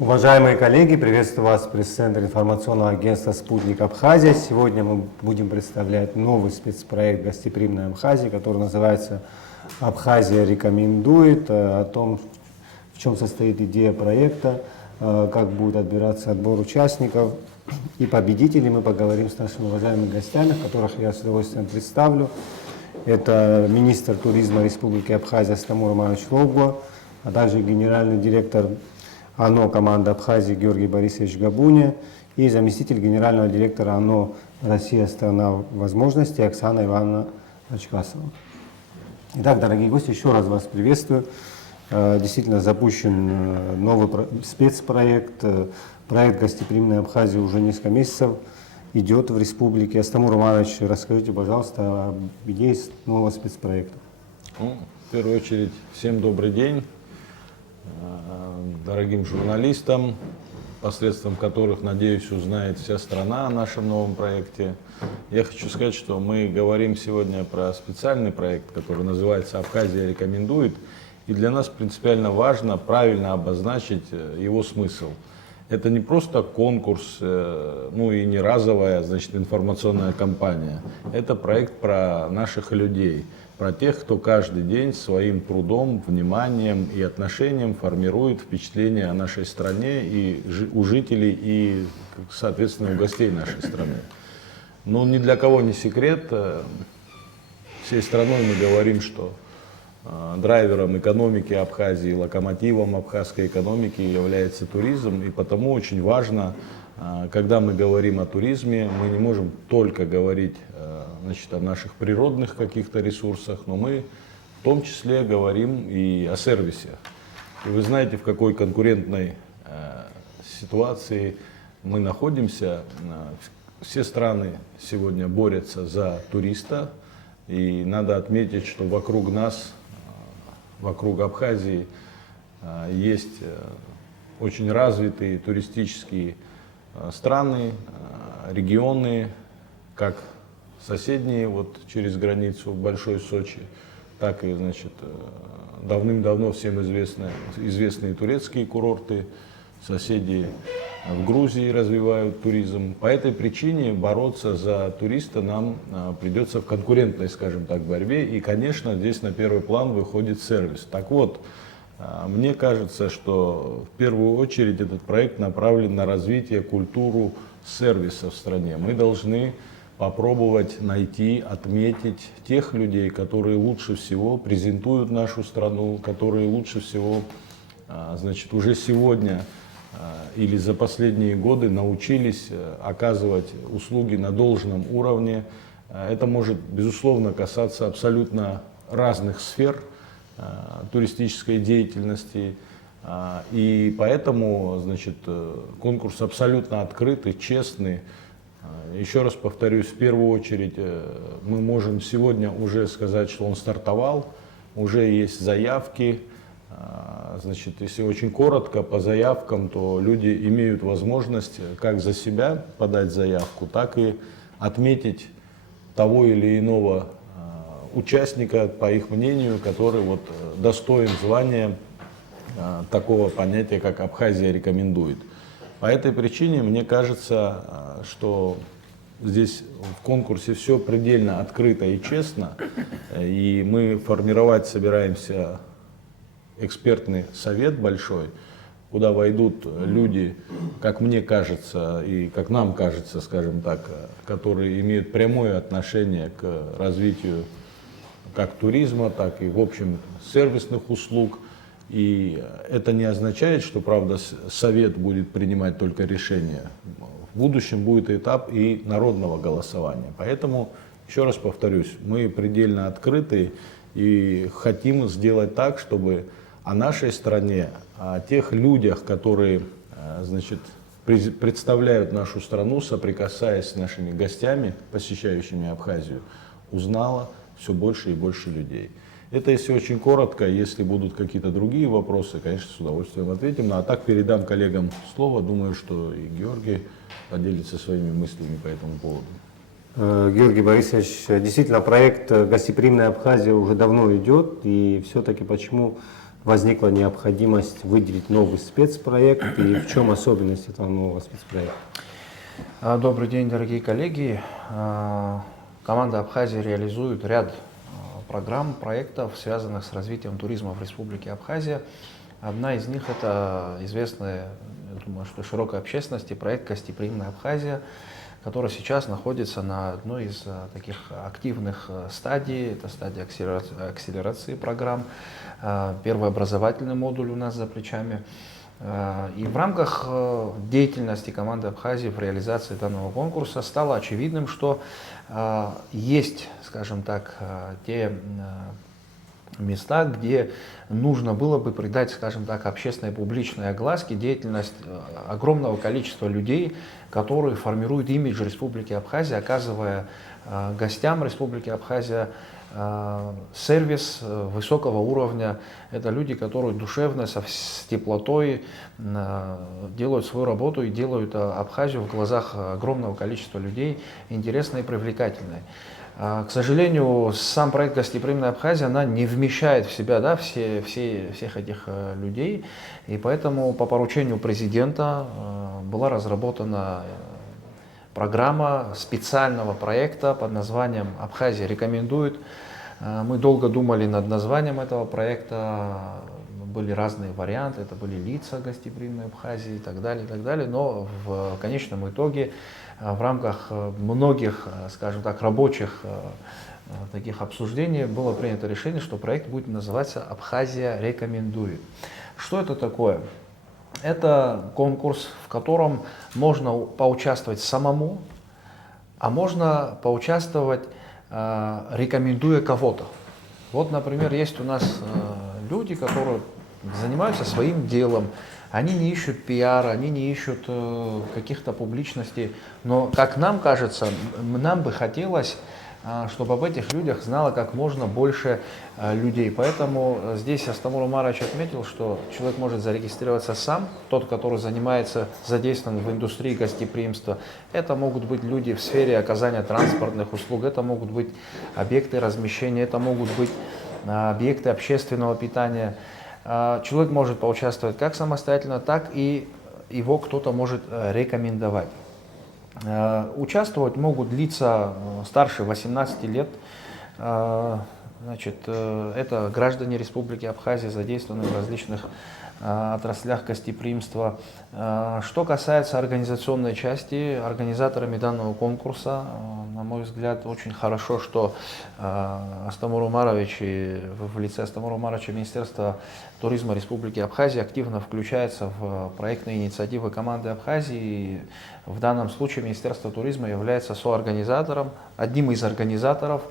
Уважаемые коллеги, приветствую вас в пресс-центре информационного агентства «Спутник Абхазия». Сегодня мы будем представлять новый спецпроект «Гостеприимная Абхазия», который называется «Абхазия рекомендует», о том, в чем состоит идея проекта, как будет отбираться отбор участников и победителей. Мы поговорим с нашими уважаемыми гостями, которых я с удовольствием представлю. Это министр туризма Республики Абхазия Астамур Романович Логуа, а также генеральный директор АНО команды Абхазии Георгий Борисович Габуня и заместитель генерального директора АНО «Россия. Страна возможностей» Оксана Ивановна Очкасова. Итак, дорогие гости, еще раз вас приветствую. Действительно запущен новый спецпроект. Проект «Гостеприимная Абхазия» уже несколько месяцев идет в республике. Астамур Романович, расскажите, пожалуйста, об идее нового спецпроекта. В первую очередь, всем добрый день. Дорогим журналистам, посредством которых, надеюсь, узнает вся страна о нашем новом проекте. Я хочу сказать, что мы говорим сегодня про специальный проект, который называется «Абхазия рекомендует». И для нас принципиально важно правильно обозначить его смысл. Это не просто конкурс, ну и не разовая, значит, информационная кампания. Это проект про наших людей, про тех, кто каждый день своим трудом, вниманием и отношением формирует впечатление о нашей стране и у жителей, и, соответственно, у гостей нашей страны. Но ни для кого не секрет, всей страной мы говорим, что драйвером экономики Абхазии, локомотивом абхазской экономики является туризм, и потому очень важно, когда мы говорим о туризме, мы не можем только говорить, значит, о наших природных каких-то ресурсах, но мы в том числе говорим и о сервисе. И вы знаете, в какой конкурентной ситуации мы находимся. Все страны сегодня борются за туриста, и надо отметить, что вокруг нас, вокруг Абхазии, есть очень развитые туристические страны, регионы, как соседние, вот через границу Большой Сочи, так и, значит, давным-давно всем известные турецкие курорты, соседи в Грузии развивают туризм. По этой причине бороться за туриста нам придется в конкурентной, скажем так, борьбе. И, конечно, здесь на первый план выходит сервис. Так вот, мне кажется, что в первую очередь этот проект направлен на развитие культуры сервиса в стране. Мы должны попробовать найти, отметить тех людей, которые лучше всего презентуют нашу страну, которые лучше всего, значит, уже сегодня или за последние годы научились оказывать услуги на должном уровне. Это может, безусловно, касаться абсолютно разных сфер туристической деятельности. И поэтому, значит, конкурс абсолютно открытый, честный. Еще раз повторюсь, в первую очередь мы можем сегодня уже сказать, что он стартовал, уже есть заявки. Значит, если очень коротко по заявкам, то люди имеют возможность как за себя подать заявку, так и отметить того или иного участника, по их мнению, который вот достоин звания такого понятия, как Абхазия рекомендует. По этой причине мне кажется, что здесь в конкурсе все предельно открыто и честно, и мы формировать собираемся экспертный совет большой, куда войдут люди, как мне кажется и как нам кажется, скажем так, которые имеют прямое отношение к развитию как туризма, так и, в общем, сервисных услуг. И это не означает, что, правда, совет будет принимать только решения. В будущем будет этап и народного голосования. Поэтому, еще раз повторюсь, мы предельно открыты и хотим сделать так, чтобы о нашей стране, о тех людях, которые, значит, представляют нашу страну, соприкасаясь с нашими гостями, посещающими Абхазию, узнало все больше и больше людей. Это если очень коротко. Если будут какие-то другие вопросы, конечно, с удовольствием ответим. Ну, а так передам коллегам слово. Думаю, что и Георгий поделится своими мыслями по этому поводу. Георгий Борисович, действительно, проект «Гостеприимная Абхазия» уже давно идет. И все-таки почему возникла необходимость выделить новый спецпроект и в чем особенность этого нового спецпроекта? Добрый день, дорогие коллеги. Команда Абхазии реализует ряд программ, проектов, связанных с развитием туризма в Республике Абхазия. Одна из них — это известная, я думаю, что широкой общественности, проект «Гостеприимная Абхазия», который сейчас находится на одной из таких активных стадий. Это стадия акселерации программ. Первый образовательный модуль у нас за плечами. И в рамках деятельности команды Абхазии в реализации данного конкурса стало очевидным, что есть, скажем так, те места, где нужно было бы придать, скажем так, общественной публичной огласке деятельность огромного количества людей, которые формируют имидж Республики Абхазия, оказывая гостям Республики Абхазия сервис высокого уровня. Это люди, которые душевно, с теплотой делают свою работу и делают Абхазию в глазах огромного количества людей интересной и привлекательной. К сожалению, сам проект «Гостеприимная Абхазия» она не вмещает в себя всех этих людей, и поэтому по поручению президента была разработана программа специального проекта под названием «Абхазия рекомендует». Мы долго думали над названием этого проекта, были разные варианты, это были лица гостеприимной Абхазии и так далее, но в конечном итоге в рамках многих, скажем так, рабочих таких обсуждений было принято решение, что проект будет называться «Абхазия рекомендует». Что это такое? Это конкурс, в котором можно поучаствовать самому, а можно поучаствовать, рекомендуя кого-то. Вот, например, есть у нас люди, которые занимаются своим делом, они не ищут пиара, они не ищут каких-то публичностей, но, как нам кажется, нам бы хотелось, чтобы об этих людях знало как можно больше людей. Поэтому здесь Астамур Умарович отметил, что человек может зарегистрироваться сам, тот, который задействован в индустрии гостеприимства. Это могут быть люди в сфере оказания транспортных услуг, это могут быть объекты размещения, это могут быть объекты общественного питания. Человек может поучаствовать как самостоятельно, так и его кто-то может рекомендовать. Участвовать могут лица старше 18 лет. Значит, это граждане Республики Абхазия, задействованные в различных отраслях гостеприимства. Что касается организационной части, организаторами данного конкурса, на мой взгляд, очень хорошо, что Астамур Умарович в лице Астамура Умаровича Министерства туризма Республики Абхазия активно включается в проектные инициативы команды Абхазии. И в данном случае Министерство туризма является соорганизатором, одним из организаторов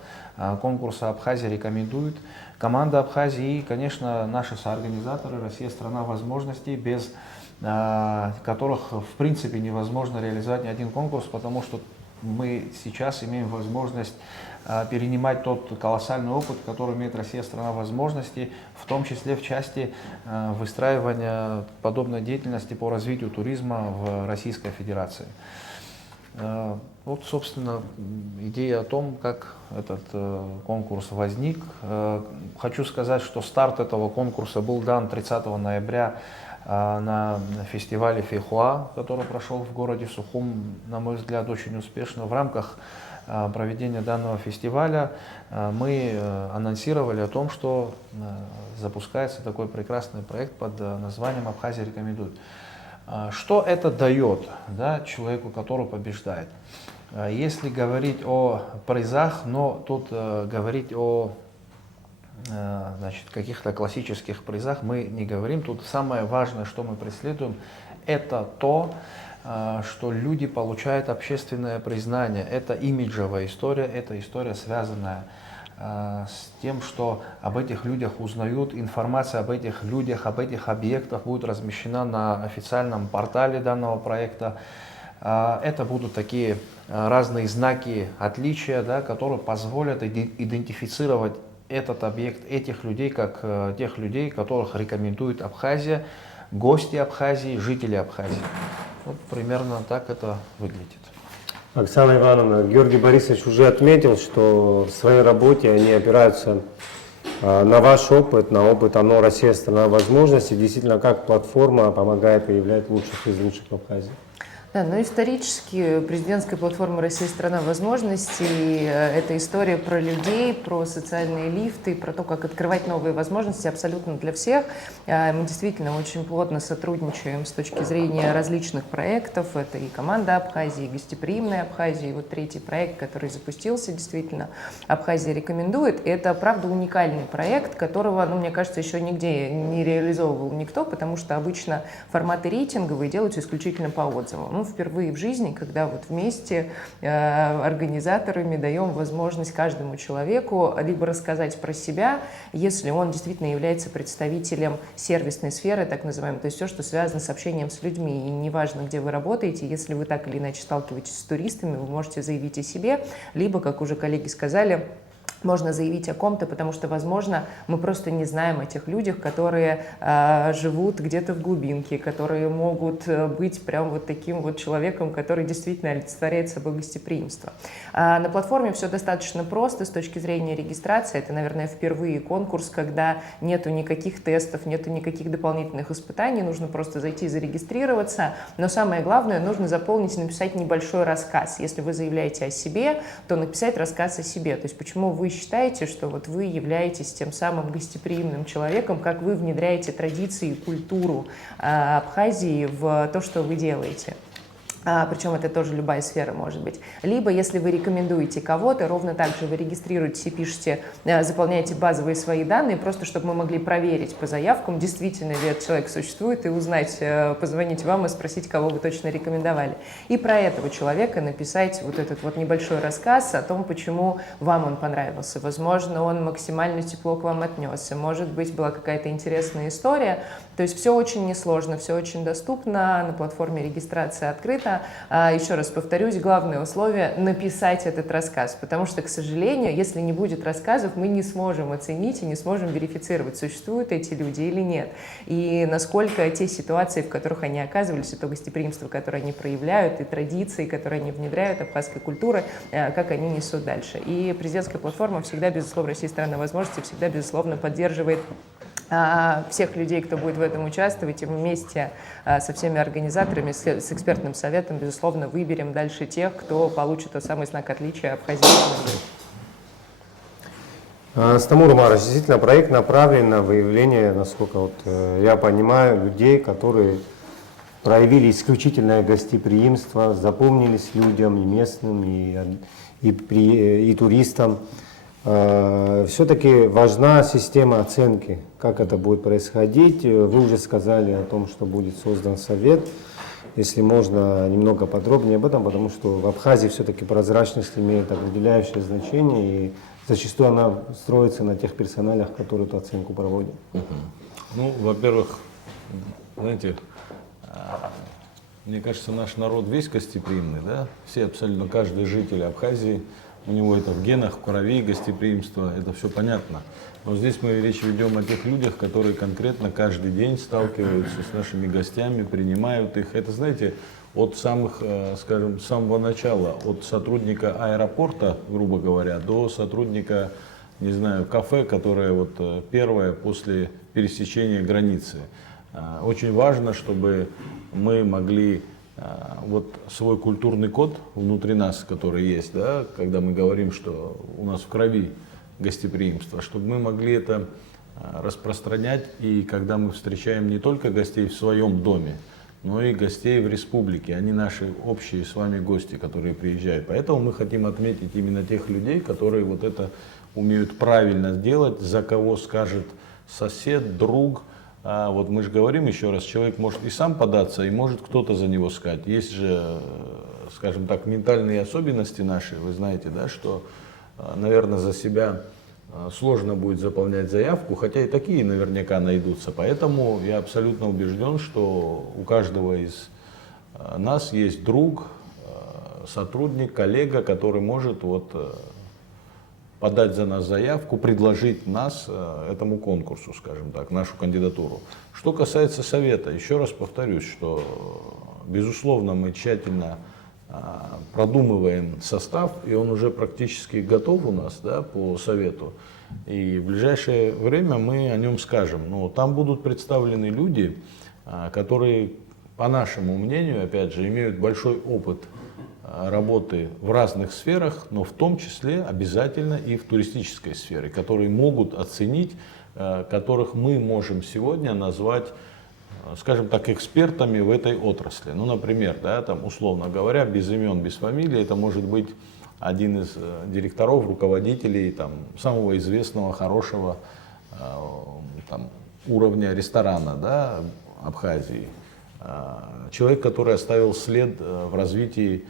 конкурса «Абхазия рекомендует». Команда Абхазии и, конечно, наши соорганизаторы «Россия – страна возможностей», без которых в принципе невозможно реализовать ни один конкурс, потому что мы сейчас имеем возможность перенимать тот колоссальный опыт, который имеет Россия – страна возможностей, в том числе в части выстраивания подобной деятельности по развитию туризма в Российской Федерации. Вот, собственно, идея о том, как этот конкурс возник. Хочу сказать, что старт этого конкурса был дан 30 ноября на фестивале Фейхуа, который прошел в городе Сухум, на мой взгляд, очень успешно. В рамках проведения данного фестиваля мы анонсировали о том, что запускается такой прекрасный проект под названием «Абхазия рекомендует». Что это дает, да, человеку, который побеждает? Если говорить о призах, но тут говорить о каких-то классических призах мы не говорим. Тут самое важное, что мы преследуем, это то, что люди получают общественное признание. Это имиджевая история, это история, связанная с тем, что об этих людях узнают, информация об этих людях, об этих объектах будет размещена на официальном портале данного проекта. Это будут такие разные знаки отличия, да, которые позволят идентифицировать этот объект, этих людей, как тех людей, которых рекомендует Абхазия, гости Абхазии, жители Абхазии. Вот примерно так это выглядит. Оксана Ивановна, Георгий Борисович уже отметил, что в своей работе они опираются На ваш опыт, на опыт ОНО «Россия – страна возможностей», действительно, как платформа помогает выявлять лучших из лучших в Абхазии? Да, но исторически президентская платформа «Россия – страна возможностей» — это история про людей, про социальные лифты, про то, как открывать новые возможности абсолютно для всех. Мы действительно очень плотно сотрудничаем с точки зрения различных проектов. Это и команда Абхазии, и гостеприимная Абхазия, и вот третий проект, который запустился, действительно, Абхазия рекомендует. И это, правда, уникальный проект, которого, ну, мне кажется, еще нигде не реализовывал никто, потому что обычно форматы рейтинговые делаются исключительно по отзывам. Ну, впервые в жизни, когда вот вместе организаторами даем возможность каждому человеку либо рассказать про себя, если он действительно является представителем сервисной сферы, так называемой, то есть все, что связано с общением с людьми. И неважно, где вы работаете, если вы так или иначе сталкиваетесь с туристами, вы можете заявить о себе, либо, как уже коллеги сказали, можно заявить о ком-то, потому что, возможно, мы просто не знаем о тех людях, которые живут где-то в глубинке, которые могут быть прям вот таким вот человеком, который действительно олицетворяет собой гостеприимство. На платформе все достаточно просто с точки зрения регистрации. Это, наверное, впервые конкурс, когда нету никаких тестов, нету никаких дополнительных испытаний, нужно просто зайти и зарегистрироваться. Но самое главное, нужно заполнить и написать небольшой рассказ. Если вы заявляете о себе, то написать рассказ о себе. То есть почему вы считаете, что вот вы являетесь тем самым гостеприимным человеком, как вы внедряете традиции и культуру Абхазии в то, что вы делаете. Причем это тоже любая сфера может быть. Либо, если вы рекомендуете кого-то, ровно так же вы регистрируетесь и пишете, заполняете базовые свои данные, просто чтобы мы могли проверить по заявкам, действительно ли этот человек существует, и узнать, позвонить вам и спросить, кого вы точно рекомендовали. И про этого человека написать вот этот вот небольшой рассказ о том, почему вам он понравился. Возможно, он максимально тепло к вам отнесся. Может быть, была какая-то интересная история. То есть все очень несложно, все очень доступно, на платформе регистрация открыта. Еще раз повторюсь, главное условие – написать этот рассказ, потому что, к сожалению, если не будет рассказов, мы не сможем оценить и не сможем верифицировать, существуют эти люди или нет, и насколько те ситуации, в которых они оказывались, и то гостеприимство, которое они проявляют, и традиции, которые они внедряют, абхазской культуры, как они несут дальше. И президентская платформа всегда, безусловно, «Россия – страна возможностей», всегда, безусловно, поддерживает всех людей, кто будет в этом участвовать, и вместе со всеми организаторами, с экспертным советом, безусловно, выберем дальше тех, кто получит тот самый знак отличия абхазийского. Стамур Умарович, действительно, проект направлен на выявление, насколько вот я понимаю, людей, которые проявили исключительное гостеприимство, запомнились людям, и местным, и туристам. Все-таки важна система оценки, как это будет происходить. Вы уже сказали о том, что будет создан совет. Если можно, немного подробнее об этом, потому что в Абхазии все-таки прозрачность имеет определяющее значение, и зачастую она строится на тех персоналях, которые эту оценку проводят. Ну, во-первых, знаете, мне кажется, наш народ весь гостеприимный, да? Все, абсолютно каждый житель Абхазии, у него это в генах, в крови, гостеприимство, это все понятно. Но здесь мы речь ведем о тех людях, которые конкретно каждый день сталкиваются с нашими гостями, принимают их. Это, знаете, от самых, скажем, с самого начала, от сотрудника аэропорта, грубо говоря, до сотрудника, не знаю, кафе, которое вот первое после пересечения границы. Очень важно, чтобы мы могли вот свой культурный код внутри нас, который есть, да, когда мы говорим, что у нас в крови гостеприимство, чтобы мы могли это распространять, и когда мы встречаем не только гостей в своем доме, но и гостей в республике, они наши общие с вами гости, которые приезжают. Поэтому мы хотим отметить именно тех людей, которые вот это умеют правильно делать, за кого скажет сосед, друг. Вот мы же говорим еще раз, человек может и сам податься, и может кто-то за него сказать. Есть же, скажем так, ментальные особенности наши, вы знаете, да, что, наверное, за себя сложно будет заполнять заявку, хотя и такие наверняка найдутся. Поэтому я абсолютно убежден, что у каждого из нас есть друг, сотрудник, коллега, который может вот подать за нас заявку, предложить нас этому конкурсу, скажем так, нашу кандидатуру. Что касается совета, еще раз повторюсь, что, безусловно, мы тщательно продумываем состав, и он уже практически готов у нас, да, по совету. И в ближайшее время мы о нем скажем. Но там будут представлены люди, которые, по нашему мнению, опять же, имеют большой опыт работы в разных сферах, но в том числе обязательно и в туристической сфере, которые могут оценить, которых мы можем сегодня назвать, скажем так, экспертами в этой отрасли. Ну, например, да, там, условно говоря, без имен, без фамилий, это может быть один из директоров, руководителей там, самого известного, хорошего там, уровня ресторана, да, Абхазии. Человек, который оставил след в развитии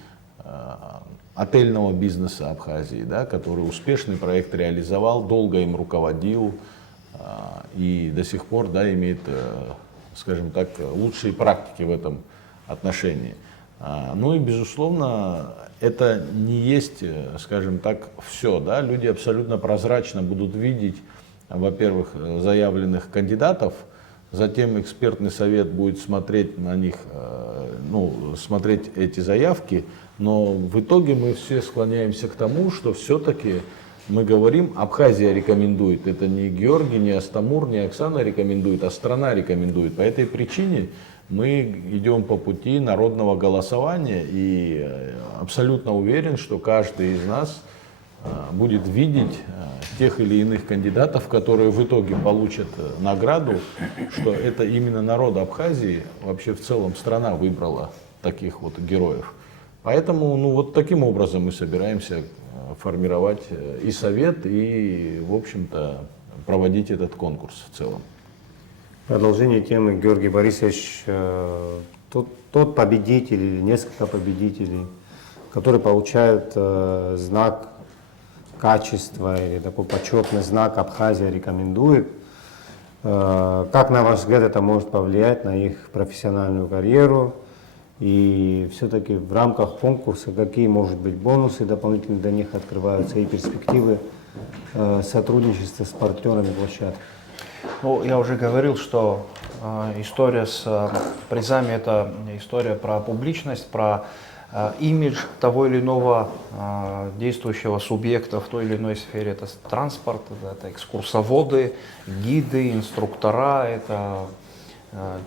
отельного бизнеса Абхазии, да, который успешный проект реализовал, долго им руководил и до сих пор, да, имеет, скажем так, лучшие практики в этом отношении. Ну и, безусловно, это не есть, скажем так, все. Да? Люди абсолютно прозрачно будут видеть, во-первых, заявленных кандидатов, затем экспертный совет будет смотреть на них, ну, смотреть эти заявки, но в итоге мы все склоняемся к тому, что все-таки мы говорим, Абхазия рекомендует, это не Георгий, не Астамур, не Оксана рекомендует, а страна рекомендует. По этой причине мы идем по пути народного голосования, и абсолютно уверен, что каждый из нас будет видеть тех или иных кандидатов, которые в итоге получат награду, что это именно народ Абхазии, вообще в целом страна выбрала таких вот героев. Поэтому, ну, вот таким образом мы собираемся формировать и совет, и, в общем-то, проводить этот конкурс в целом. Продолжение темы, Георгий Борисович, тот победитель или несколько победителей, которые получают знак качества или такой почетный знак «Абхазия рекомендует», как, на ваш взгляд, это может повлиять на их профессиональную карьеру? И все-таки в рамках конкурса какие, может быть, бонусы дополнительно для них открываются и перспективы сотрудничества с партнерами площадки? Ну, я уже говорил, что история с призами – это история про публичность, про имидж того или иного действующего субъекта в той или иной сфере. Это транспорт, это экскурсоводы, гиды, инструктора, это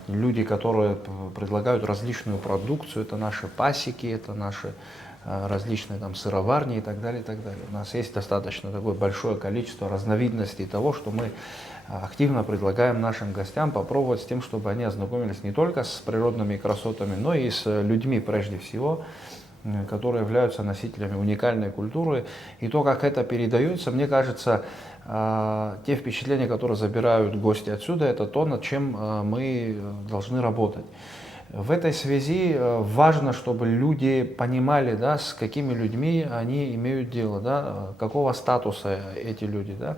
люди, которые предлагают различную продукцию, это наши пасеки, это наши различные там сыроварни и так далее, и так далее. У нас есть достаточно такое большое количество разновидностей того, что мы активно предлагаем нашим гостям попробовать с тем, чтобы они ознакомились не только с природными красотами, но и с людьми прежде всего, которые являются носителями уникальной культуры. И то, как это передается, мне кажется, те впечатления, которые забирают гости отсюда, это то, над чем мы должны работать. В этой связи важно, чтобы люди понимали, да, с какими людьми они имеют дело, да, какого статуса эти люди. Да.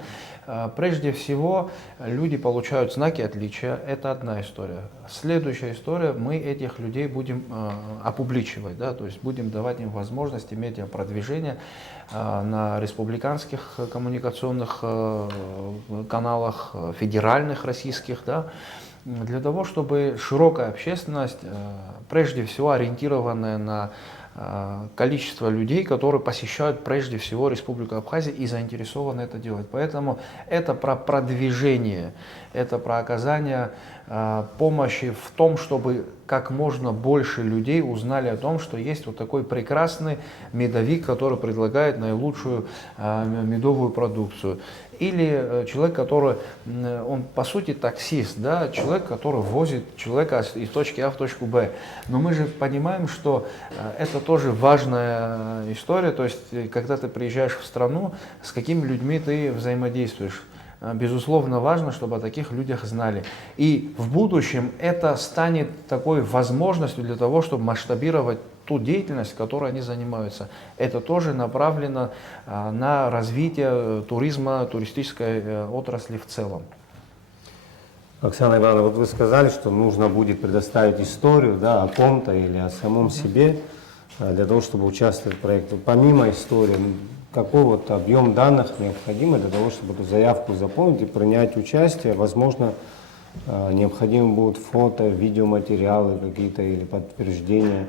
Прежде всего, люди получают знаки отличия, это одна история. Следующая история, мы этих людей будем опубличивать, да, то есть будем давать им возможность иметь продвижение на республиканских коммуникационных каналах, федеральных российских, да, для того, чтобы широкая общественность, прежде всего ориентированная на количество людей, которые посещают прежде всего Республику Абхазия и заинтересованы это делать. Поэтому это про продвижение, это про оказание помощи в том, чтобы как можно больше людей узнали о том, что есть вот такой прекрасный медовик, который предлагает наилучшую медовую продукцию. Или человек, который, он по сути таксист, да, человек, который возит человека из точки А в точку Б. Но мы же понимаем, что это тоже важная история, то есть когда ты приезжаешь в страну, с какими людьми ты взаимодействуешь. Безусловно, важно, чтобы о таких людях знали. И в будущем это станет такой возможностью для того, чтобы масштабировать ту деятельность, которой они занимаются. Это тоже направлено на развитие туризма, туристической отрасли в целом. Оксана Ивановна, вот вы сказали, что нужно будет предоставить историю, да, о ком-то или о самом себе для того, чтобы участвовать в проекте. Помимо истории, какой вот объем данных необходим для того, чтобы эту заявку заполнить и принять участие? Возможно, необходимы будут фото, видеоматериалы какие-то или подтверждения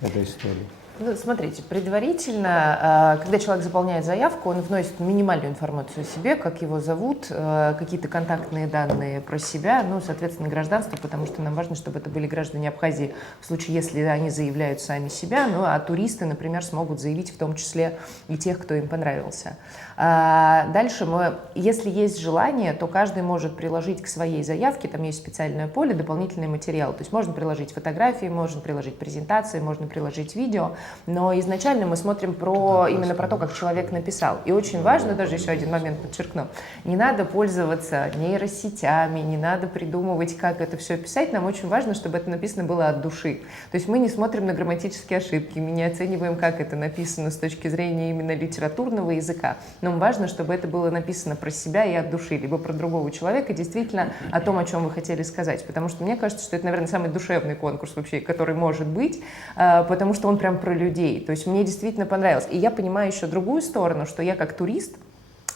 этой истории. Ну, смотрите, предварительно, когда человек заполняет заявку, он вносит минимальную информацию о себе, как его зовут, какие-то контактные данные про себя, ну, соответственно, гражданство, потому что нам важно, чтобы это были граждане Абхазии в случае, если они заявляют сами себя, ну, а туристы, например, смогут заявить в том числе и тех, кто им понравился. Дальше если есть желание, то каждый может приложить к своей заявке, там есть специальное поле, дополнительный материал. То есть можно приложить фотографии, можно приложить презентации, можно приложить видео, но изначально мы смотрим именно про то, как человек написал. И очень важно, даже еще один момент подчеркну, не надо пользоваться нейросетями, не надо придумывать, как это все писать, нам очень важно, чтобы это написано было от души. То есть мы не смотрим на грамматические ошибки, мы не оцениваем, как это написано с точки зрения именно литературного языка. Нам важно, чтобы это было написано про себя и от души, либо про другого человека, действительно о том, о чем вы хотели сказать. Потому что мне кажется, что это, наверное, самый душевный конкурс вообще, который может быть, потому что он прям про людей. То есть мне действительно понравилось. И я понимаю еще другую сторону, что я как турист,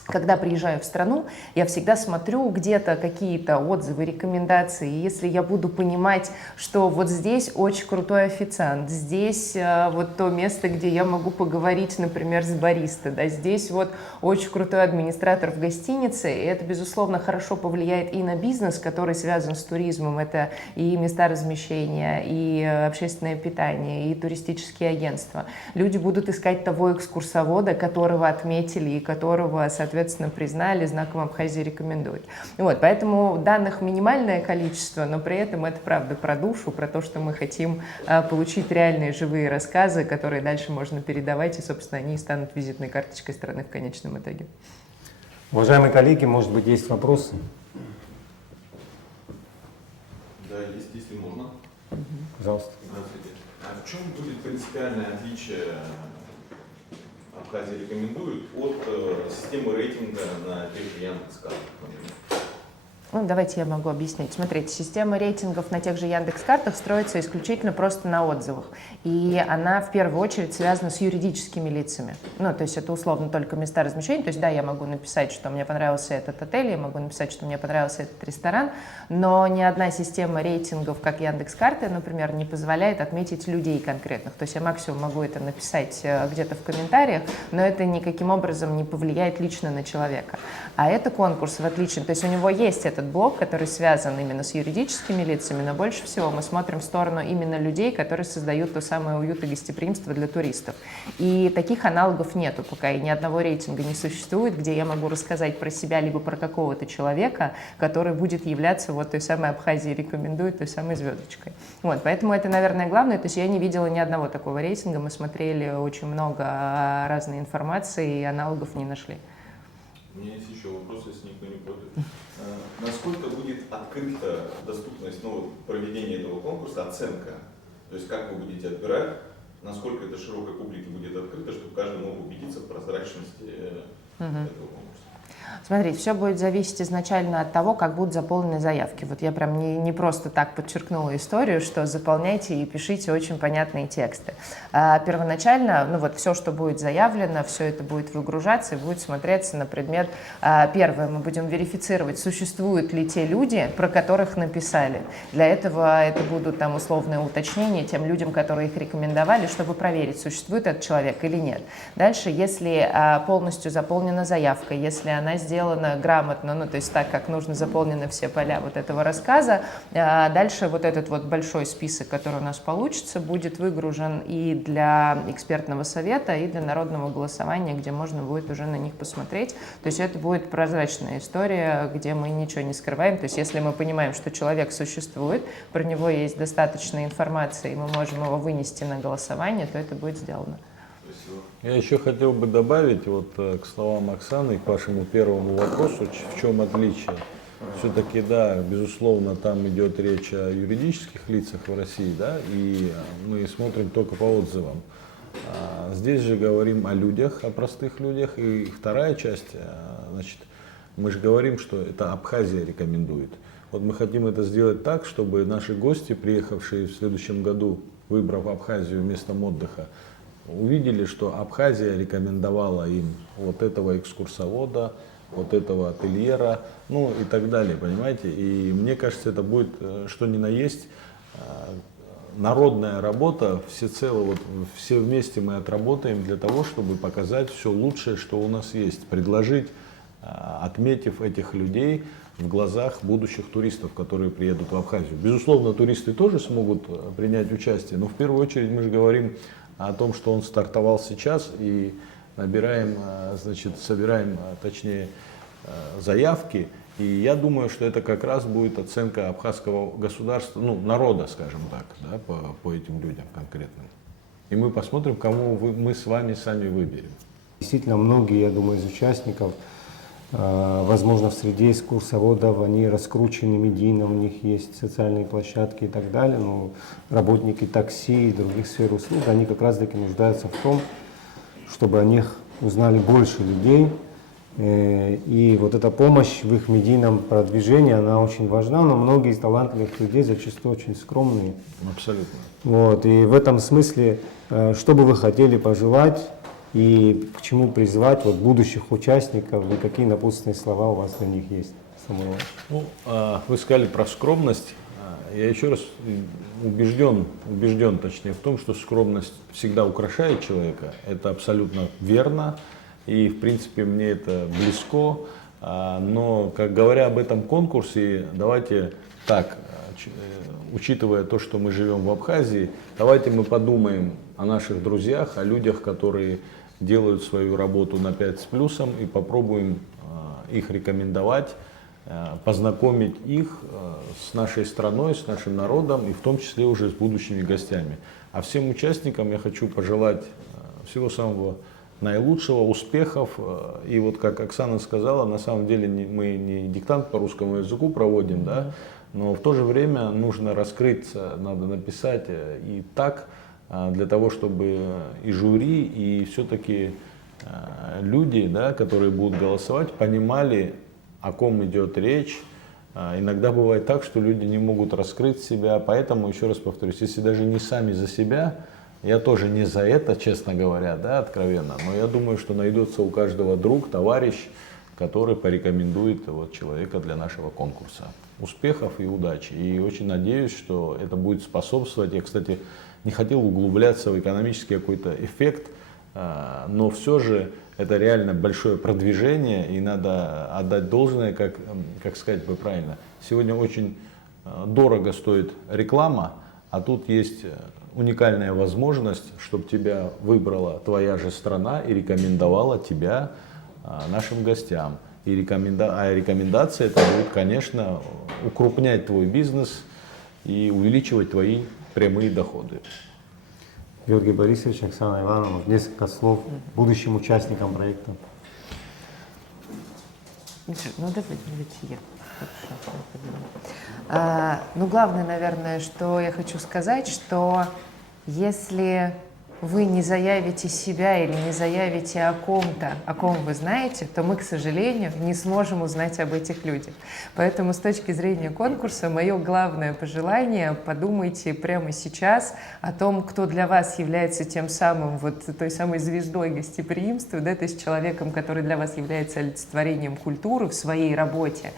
когда приезжаю в страну, я всегда смотрю где-то какие-то отзывы, рекомендации. И если я буду понимать, что вот здесь очень крутой официант, здесь вот то место, где я могу поговорить, например, с бариста, да, здесь вот очень крутой администратор в гостинице, и это, безусловно, хорошо повлияет и на бизнес, который связан с туризмом. Это и места размещения, и общественное питание, и туристические агентства. Люди будут искать того экскурсовода, которого отметили и которого, соответственно, признали, знаком Абхазии рекомендуют. Вот, поэтому данных минимальное количество, но при этом это правда про душу, про то, что мы хотим получить реальные живые рассказы, которые дальше можно передавать, и, собственно, они станут визитной карточкой страны в конечном итоге. Уважаемые коллеги, может быть, есть вопросы? Да, есть, если можно. Пожалуйста. Здравствуйте. А в чем будет принципиальное отличие Абхазия рекомендует от системы рейтинга на тех же Яндекс.Картах, например? Ну, давайте я могу объяснить. Смотрите, система рейтингов на тех же Яндекс.Картах строится исключительно просто на отзывах. И она в первую очередь связана с юридическими лицами. Ну, то есть это условно только места размещения. То есть да, я могу написать, что мне понравился этот отель, я могу написать, что мне понравился этот ресторан, но ни одна система рейтингов, как Яндекс.Карты, например, не позволяет отметить людей конкретных. То есть я максимум могу это написать где-то в комментариях, но это никаким образом не повлияет лично на человека. А это конкурс, в отличие, то есть у него есть этот блок, который связан именно с юридическими лицами, но больше всего мы смотрим в сторону именно людей, которые создают то самое уют и гостеприимство для туристов. И таких аналогов нету пока, и ни одного рейтинга не существует, где я могу рассказать про себя либо про какого-то человека, который будет являться вот той самой Абхазией рекомендует, той самой звездочкой. Вот, поэтому это, наверное, главное. То есть я не видела ни одного такого рейтинга, мы смотрели очень много разной информации и аналогов не нашли. У меня есть еще вопрос, если никто не против. Насколько будет открыта доступность проведения этого конкурса, оценка? То есть как вы будете отбирать, насколько это широкой публике будет открыто, чтобы каждый мог убедиться в прозрачности этого конкурса? Смотрите, все будет зависеть изначально от того, как будут заполнены заявки. Вот я прям не просто так подчеркнула историю, что заполняйте и пишите очень понятные тексты. Первоначально, ну вот все, что будет заявлено, все это будет выгружаться и будет смотреться на предмет. Первое, мы будем верифицировать, существуют ли те люди, про которых написали. Для этого это будут там условные уточнения тем людям, которые их рекомендовали, чтобы проверить, существует этот человек или нет. Дальше, если полностью заполнена заявка, если она сделана грамотно, ну то есть так, как нужно, заполнены все поля вот этого рассказа, дальше вот этот вот большой список, который у нас получится, будет выгружен и для экспертного совета, и для народного голосования, где можно будет уже на них посмотреть. То есть это будет прозрачная история, где мы ничего не скрываем. То есть если мы понимаем, что человек существует, про него есть достаточно информации, и мы можем его вынести на голосование, то это будет сделано. Я еще хотел бы добавить вот к словам Оксаны, к вашему первому вопросу, в чем отличие. Все-таки, да, безусловно, там идет речь о юридических лицах в России, да, и мы смотрим только по отзывам. Здесь же говорим о людях, о простых людях. И вторая часть, значит, мы же говорим, что это Абхазия рекомендует. Вот мы хотим это сделать так, чтобы наши гости, приехавшие в следующем году, выбрав Абхазию местом отдыха, увидели, что Абхазия рекомендовала им вот этого экскурсовода, вот этого ательера, ну и так далее, понимаете? И мне кажется, это будет что ни на есть народная работа, всецело, вот, все вместе мы отработаем для того, чтобы показать все лучшее, что у нас есть, предложить, отметив этих людей в глазах будущих туристов, которые приедут в Абхазию. Безусловно, туристы тоже смогут принять участие, но в первую очередь мы же говорим о том, что он стартовал сейчас, и набираем, значит, собираем, точнее, заявки. И я думаю, что это как раз будет оценка абхазского государства, ну, народа, скажем так, да, по этим людям конкретным. И мы посмотрим, кого мы с вами сами выберем. Действительно, многие, я думаю, из участников, возможно, в среде экскурсоводов, они раскручены медийно, у них есть социальные площадки и так далее, но работники такси и других сфер услуг, они как раз-таки нуждаются в том, чтобы о них узнали больше людей. И вот эта помощь в их медийном продвижении, она очень важна, но многие из талантливых людей зачастую очень скромные. Абсолютно. Вот, и в этом смысле, что бы вы хотели пожелать и к чему призвать вот будущих участников, и какие напутственные слова у вас для них есть? Самуил Иванович? Ну, вы сказали про скромность. Я еще раз убежден, точнее, в том, что скромность всегда украшает человека. Это абсолютно верно. И, в принципе, мне это близко. Но, как говоря об этом конкурсе, давайте так, учитывая то, что мы живем в Абхазии, давайте мы подумаем о наших друзьях, о людях, которые делают свою работу на 5 с плюсом, и попробуем их рекомендовать, познакомить их с нашей страной, с нашим народом, и в том числе уже с будущими гостями. А всем участникам я хочу пожелать всего самого наилучшего, успехов. И вот как Оксана сказала, на самом деле мы не диктант по русскому языку проводим, да, но в то же время нужно раскрыться, надо написать и так, для того, чтобы и жюри, и все-таки люди, да, которые будут голосовать, понимали, о ком идет речь. Иногда бывает так, что люди не могут раскрыть себя, поэтому, еще раз повторюсь, если даже не сами за себя, я тоже не за это, честно говоря, да, откровенно, но я думаю, что найдется у каждого друг, товарищ, который порекомендует вот человека для нашего конкурса. Успехов и удачи. И очень надеюсь, что это будет способствовать. Я, кстати, не хотел углубляться в экономический какой-то эффект, но все же это реально большое продвижение, и надо отдать должное, как сказать бы правильно. Сегодня очень дорого стоит реклама, а тут есть уникальная возможность, чтобы тебя выбрала твоя же страна и рекомендовала тебя нашим гостям. А рекомендация это будет, конечно, укрупнять твой бизнес и увеличивать твои прямые доходы. Георгий Борисович, Оксана Ивановна, несколько слов будущим участникам проекта. Ну, давайте я. Хорошо. Ну, главное, наверное, что я хочу сказать, что если вы не заявите себя или не заявите о ком-то, о ком вы знаете, то мы, к сожалению, не сможем узнать об этих людях. Поэтому с точки зрения конкурса, мое главное пожелание, подумайте прямо сейчас о том, кто для вас является тем самым, вот той самой звездой гостеприимства, да, то есть человеком, который для вас является олицетворением культуры в своей работе,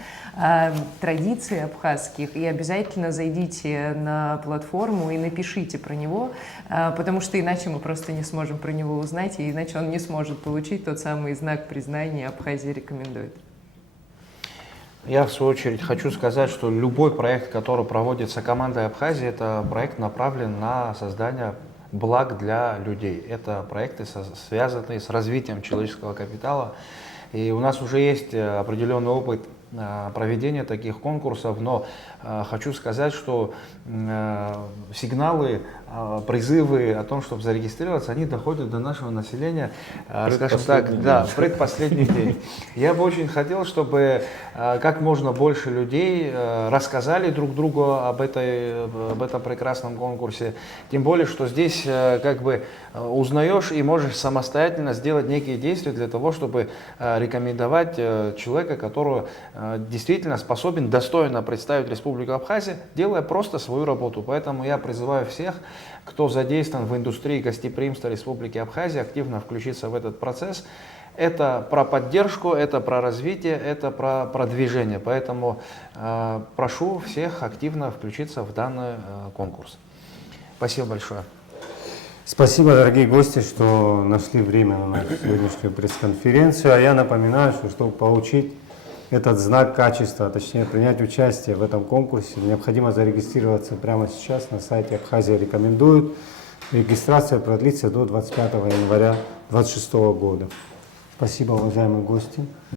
традиций абхазских, и обязательно зайдите на платформу и напишите про него, потому что иначе мы просто не сможем про него узнать, и иначе он не сможет получить тот самый знак признания «Абхазия рекомендует». Я, в свою очередь, хочу сказать, что любой проект, который проводится командой Абхазии, это проект направлен на создание благ для людей. Это проекты, связанные с развитием человеческого капитала. И у нас уже есть определенный опыт проведения таких конкурсов, но хочу сказать, что сигналы, призывы о том, чтобы зарегистрироваться, они доходят до нашего населения, скажем так, да, в предпоследний день. Я бы очень хотел, чтобы как можно больше людей рассказали друг другу об этом прекрасном конкурсе. Тем более, что здесь как бы узнаешь и можешь самостоятельно сделать некие действия для того, чтобы рекомендовать человека, который действительно способен достойно представить Республику Абхазия, делая просто свою работу. Поэтому я призываю всех, кто задействован в индустрии гостеприимства Республики Абхазия, активно включиться в этот процесс. Это про поддержку, это про развитие, это про продвижение. Поэтому прошу всех активно включиться в данный конкурс. Спасибо большое. Спасибо, дорогие гости, что нашли время на нашу сегодняшнюю пресс-конференцию. А я напоминаю, что чтобы получить этот знак качества, а точнее принять участие в этом конкурсе, необходимо зарегистрироваться прямо сейчас на сайте Абхазия рекомендует. Регистрация продлится до 25 января 2026 года. Спасибо, уважаемые гости.